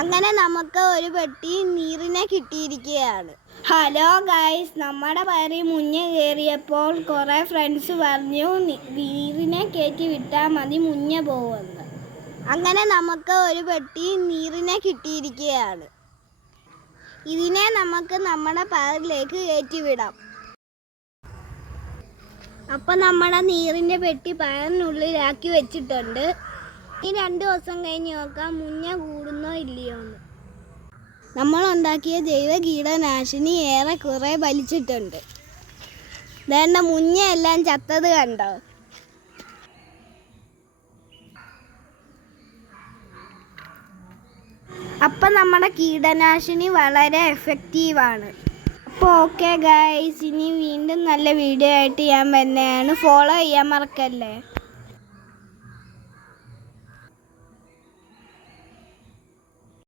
അങ്ങനെ നമുക്ക് ഒരു പെട്ടി നീറിനെ കിട്ടിയിരിക്കുകയാണ്. ഹലോ ഗൈസ് നമ്മുടെ പയറി മുന്നേ കയറിയപ്പോൾ കുറേ ഫ്രണ്ട്സ് പറഞ്ഞു "നി- നീറിനെ കയറ്റി വിട്ടാൽ മതി മുന്നേ പോകുമെന്ന് അങ്ങനെ നമുക്ക് ഒരു പെട്ടി നീറിനെ കിട്ടിയിരിക്കുകയാണ്. ഇതിനെ നമുക്ക് നമ്മുടെ പയറിലേക്ക് കയറ്റി വിടാം. അപ്പം നമ്മുടെ നീറിന്റെ പെട്ടി പയറിനുള്ളിലാക്കി വെച്ചിട്ടുണ്ട്. ഈ രണ്ട് ദിവസം കഴിഞ്ഞ് നോക്കാം മുഞ്ഞ കൂടുന്നോ ഇല്ലയോ എന്ന്. നമ്മൾ ഉണ്ടാക്കിയ ജൈവ കീടനാശിനി ഏറെ കുറെ വലിച്ചിട്ടുണ്ട് വേണ്ട മുഞ്ഞ എല്ലാം ചത്തത് കണ്ടോ? അപ്പം നമ്മുടെ കീടനാശിനി വളരെ എഫക്റ്റീവാണ് അപ്പോൾ ഓക്കെ ഗൈസ് ഇനി വീണ്ടും നല്ല വീഡിയോ ആയിട്ട് ഞാൻ വരുന്നതാണ് ഫോളോ ചെയ്യാൻ മറക്കല്ലേ?